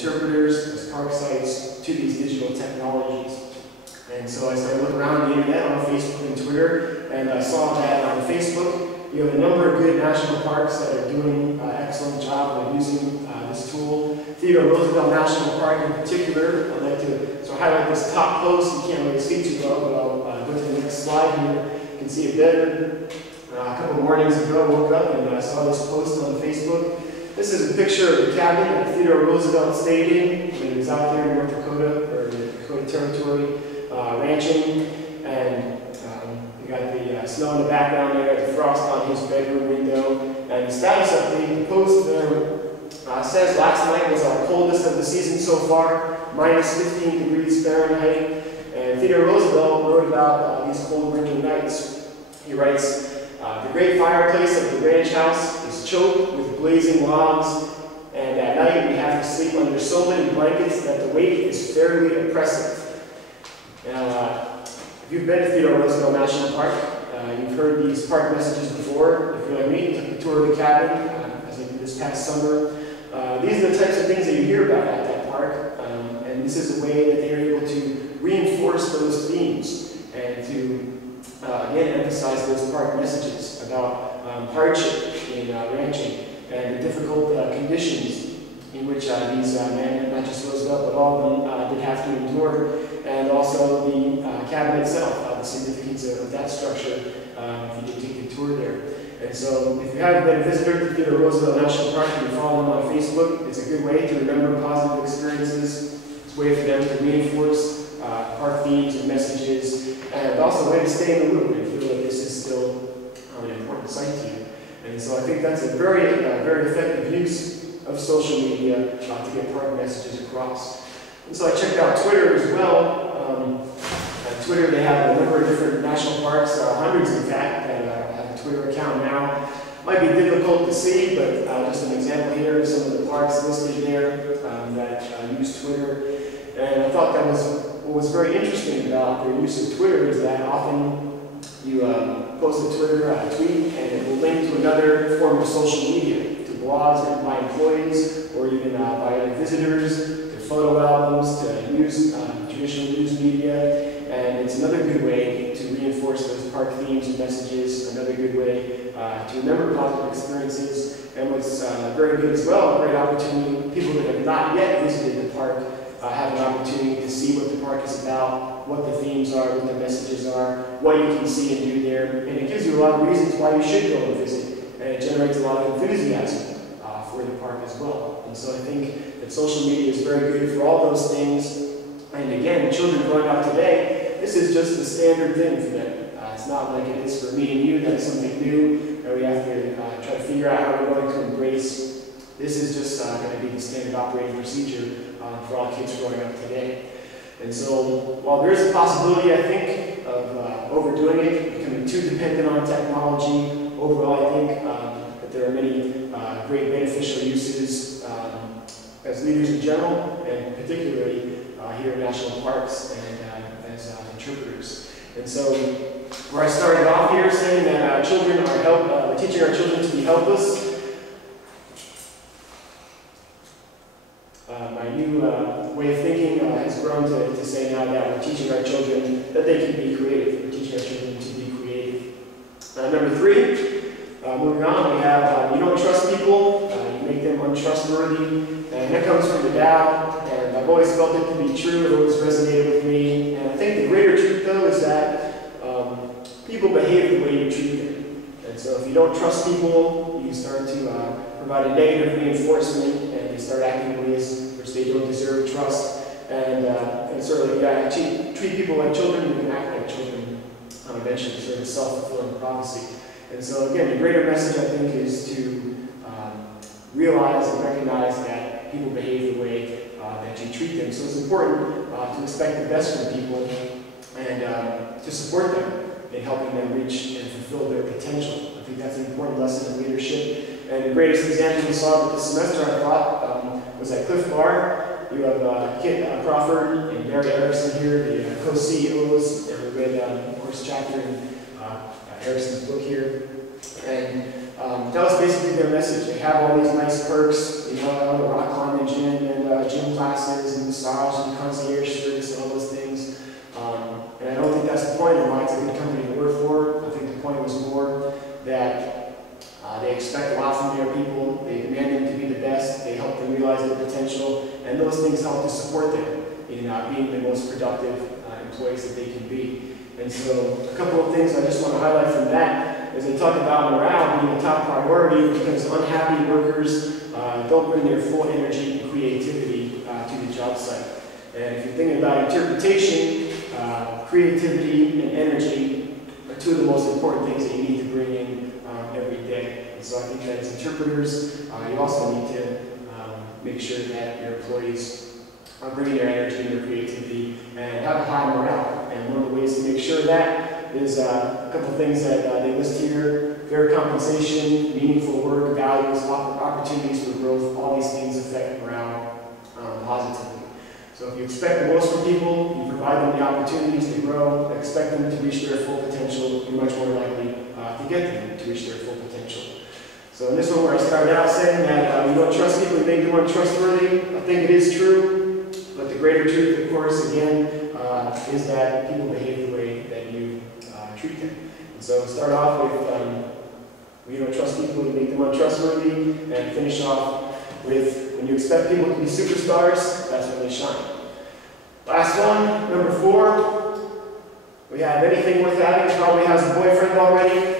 interpreters, as park sites, to these digital technologies. And so I started looking around the internet on Facebook and Twitter, and I saw that on Facebook, you have a number of good national parks that are doing an excellent job of using this tool. Theodore Roosevelt National Park in particular, I'd like to sort of highlight this top post. You can't really see too well, but I'll go to the next slide here. You can see it better. A couple of mornings ago, I woke up and I saw this post on Facebook. This is a picture of the cabin at Theodore Roosevelt Stadium when he was out there in North Dakota, or the Dakota Territory, ranching. And you got the snow in the background there, the frost on his bedroom window. And the status update, the post there says last night was our coldest of the season so far, minus 15 degrees Fahrenheit. And Theodore Roosevelt wrote about these cold winter nights. He writes, the great fireplace of the ranch house is choked with blazing logs, and at night we have to sleep under so many blankets that the weight is fairly oppressive. Now, if you've been to Theodore Roosevelt National Park, you've heard these park messages before. If you're like me, took the tour of the cabin as I did this past summer. These are the types of things that you hear about at that park, and this is a way that they're able to reinforce those themes and to again, emphasize those park messages about hardship in ranching and the difficult conditions in which these men, not just Roosevelt, but all of them did have to endure, and also the cabin itself, the significance of that structure if you did take the tour there. And so if you haven't been a visitor to Theodore Roosevelt National Park and you follow them on Facebook, it's a good way to remember positive experiences. It's a way for them to reinforce park themes and messages, and also a way to stay in the loop and feel like this is still an important site to you. And so I think that's a very, very effective use of social media to get park messages across. And so I checked out Twitter as well. On Twitter they have a number of different national parks, hundreds in fact, that have a Twitter account now. Might be difficult to see, but just an example here of some of the parks listed there that use Twitter. And I thought that was what was very interesting about their use of Twitter is that often you post a Twitter tweet and it will link to another form of social media, to blogs written by employees or even by other visitors, to photo albums, to use traditional news media. And it's another good way to reinforce those park themes and messages, another good way to remember positive experiences. And what's very good as well, a great opportunity, people that have not yet visited the park have an opportunity to see what the park is about, what the themes are, what the messages are, what you can see and do there. And it gives you a lot of reasons why you should go and visit. And it generates a lot of enthusiasm for the park as well. And so I think that social media is very good for all those things. And again, children growing up today, this is just the standard thing for them. It's not like it is for me and you, that's something new that we have to try to figure out how we're going to embrace. This is just going to be the standard operating procedure for all kids growing up today. And so while there is a possibility, I think, of overdoing it, becoming too dependent on technology, overall I think that there are many great beneficial uses as leaders in general, and particularly here at national parks and as interpreters. And so where I started off here saying that children are we're teaching our children to be helpless. My new way of thinking has grown to say now that we're teaching our children that they can be creative. We're teaching our children to be creative. Number 3, moving on, we have you don't trust people, you make them untrustworthy. And that comes from the Tao, and I've always felt it to be true. It always resonated with me. And I think the greater truth, though, is that people behave the way you treat them. And so if you don't trust people, you start to provide a negative reinforcement, and they start acting in ways which they don't deserve trust. And sort of, treat people like children, you can act like children eventually, sort of self-fulfilling prophecy. And so again, the greater message, I think, is to realize and recognize that people behave the way that you treat them. So it's important to expect the best from people and to support them in helping them reach and fulfill their potential. I think that's an important lesson in leadership. And the greatest example we saw this semester, I thought, was at Cliff Bar. You have Kit Crawford and Mary Erickson here, the co-CEOs, and we read the first chapter in Erickson's book here. And that was basically their message. They have all these nice perks, you know, the rock climbing gym and gym gym classes and massage and concierge service and all those things. And I don't think that's the point of why it's a good company to work for. I think the point was more that they expect a lot from their people, they demand them to be the best, they help them realize their potential, and those things help to support them in being the most productive employees that they can be. And so a couple of things I just want to highlight from that is they talk about morale being a top priority because unhappy workers don't bring their full energy and creativity to the job site. And if you're thinking about interpretation, creativity and energy are two of the most important things that you need to bring in every day. And so I think that as interpreters, you also need to make sure that your employees are bringing their energy and their creativity and have a high morale. And one of the ways to make sure that is a couple of things that they list here: fair compensation, meaningful work, values, opportunities for growth. All these things affect morale positively. So if you expect the most from people, you provide them the opportunities to grow, expect them to reach their full potential, you're much more likely to get them to reach their full potential. So in this one where I started out saying that you don't trust people, you make them untrustworthy, I think it is true. But the greater truth, of course, again, is that people behave the way that you treat them. And so start off with you don't trust people, you make them untrustworthy, and finish off with when you expect people to be superstars, that's when they shine. Last one, number 4. We have anything worth having probably has a boyfriend already.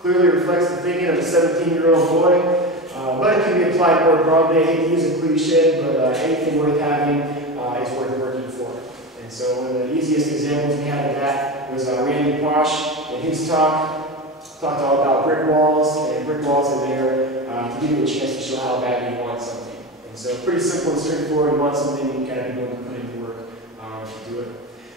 Clearly reflects the thinking of a 17-year-old boy. But it can be applied more broadly. I hate to use a cliche, but anything worth having is worth working for. And so one of the easiest examples we had of that was Randy Posh in his talk. Talked all about brick walls, and brick walls are there to give you a chance to show how bad you want something. And so pretty simple and straightforward. You want something, you gotta be willing to put in the work to do it.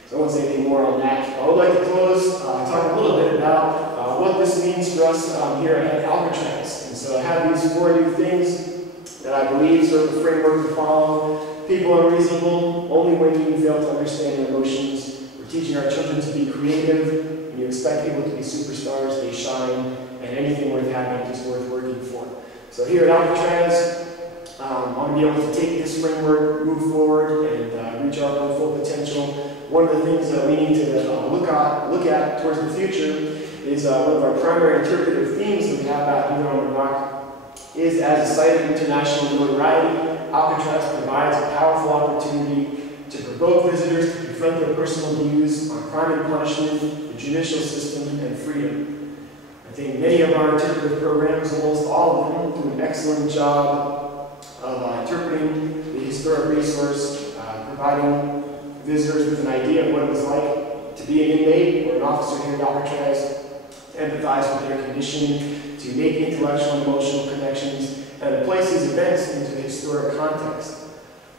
So I won't say anything more on that. I would like to close, talk a little bit about what this means for us here at Alcatraz. And so I have these 4 new things that I believe serve a framework to follow. People are reasonable only when you fail to understand their emotions. We're teaching our children to be creative. When you expect people to be superstars, they shine, and anything worth having is worth working for. So here at Alcatraz, I want to be able to take this framework, move forward, and reach our own full potential. One of the things that we need to look at towards the future is one of our primary interpretive themes that we have out here on the rock is, as a site of international notoriety, Alcatraz provides a powerful opportunity to provoke visitors to confront their personal views on crime and punishment, the judicial system, and freedom. I think many of our interpretive programs, almost all of them, do an excellent job of interpreting the historic resource, providing visitors with an idea of what it was like to be an inmate or an officer here at Alcatraz, to empathize with their condition, to make intellectual and emotional connections, and to place these events into a historic context.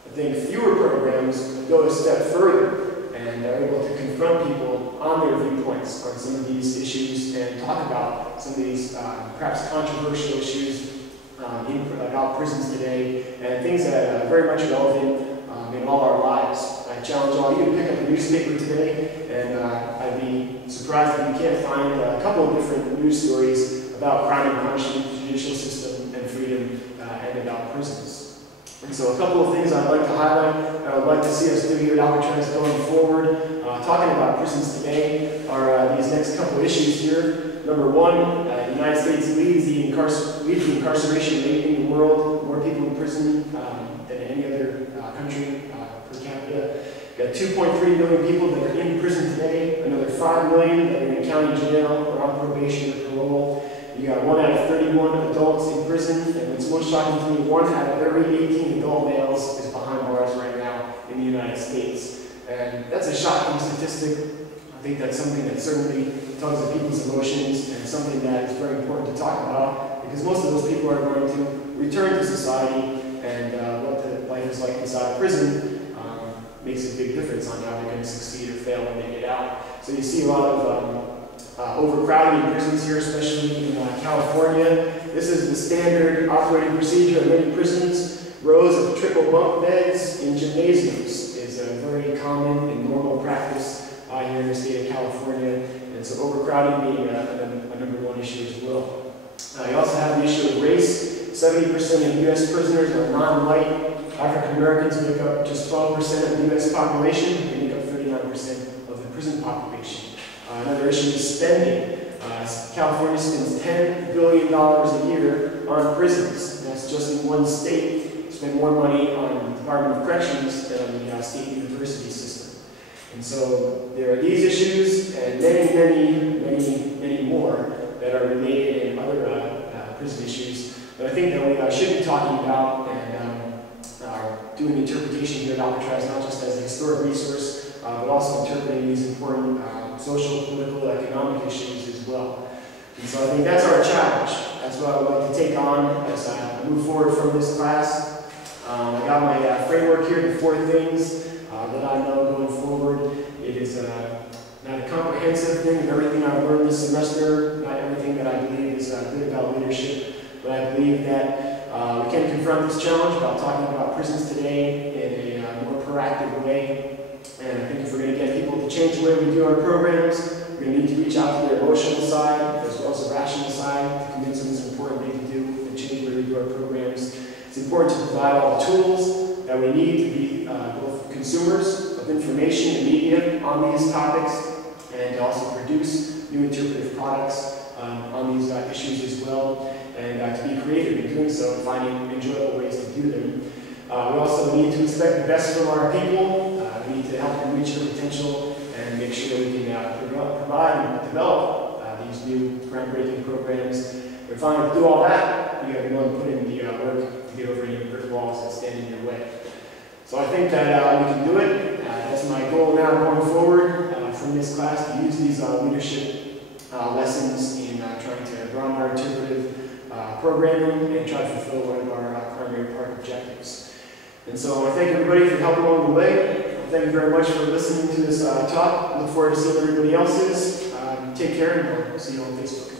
I think fewer programs go a step further and are able to confront people on their viewpoints on some of these issues and talk about some of these perhaps controversial issues about prisons today and things that are very much relevant in all our lives. I challenge all you to pick up a newspaper today, and I'd be surprised if you can't find a couple of different news stories about crime and punishment, the judicial system, and freedom, and about prisons. And so a couple of things I'd like to highlight, and I'd like to see us do here at Alcatraz going forward, talking about prisons today, are these next couple issues here. Number 1, the United States leads the incarceration rate in the world, more people in prison than any other country per capita. We've got 2.3 million people that are in prison today, another 5 million that are in county jail or on probation or parole. You got 1 out of 31 adults in prison, and what's most shocking to me, 1 out of every 18 adult males is behind bars right now in the United States. And that's a shocking statistic. I think that's something that certainly tugs at people's emotions and something that is very important to talk about, because most of those people are going to return to society, and what the life is like inside prison makes a big difference on how they're going to succeed or fail when they get out. So you see a lot of overcrowding in prisons here, especially in California. This is the standard operating procedure in many prisons. Rows of triple bunk beds in gymnasiums is a very common and normal practice here in the state of California. And so overcrowding being a number 1 issue as well. You also have the issue of race. 70% of U.S. prisoners are non-white. African Americans make up just 12% of the U.S. population. They make up 39% of the prison population. Another issue is spending. California spends $10 billion a year on prisons. That's just in one state. We spend more money on the Department of Corrections than on the state university system. And so there are these issues and many more that are related in other prison issues that I think that we should be talking about and doing interpretation here at Alcatraz, not just as a historic resource, but also interpreting these important social, political, economic issues as well. And so I think that's our challenge. That's what I would like to take on as I move forward from this class. I got my framework here, the 4 things that I know going forward. It is not a comprehensive thing of everything I've learned this semester, not everything that I believe is good about leadership, but I believe that we can confront this challenge about talking about prisons today in a more proactive way. And I think if we're going to get people to change the way we do our programs, we're going to need to reach out to their emotional side as well as the rational side to convince them it's an important thing to do and change the way we do our programs. It's important to provide all the tools that we need to be both consumers of information and media on these topics and to also produce new interpretive products on these issues as well, and to be creative in doing so and finding enjoyable ways to do them. We also need to expect the best from our people. We need to help them reach their potential and make sure that we can provide and develop these new groundbreaking programs. But finally, to do all that, you got to be willing to put in the work to get over any brick walls that stand in your way. So I think that we can do it. That's my goal now going forward from this class, to use these leadership lessons in trying to broaden our interpretive programming and try to fulfill one of our primary part objectives. And so I want to thank everybody for helping along the way. Thank you very much for listening to this talk. I look forward to seeing everybody else's. Take care, and we'll see you on Facebook.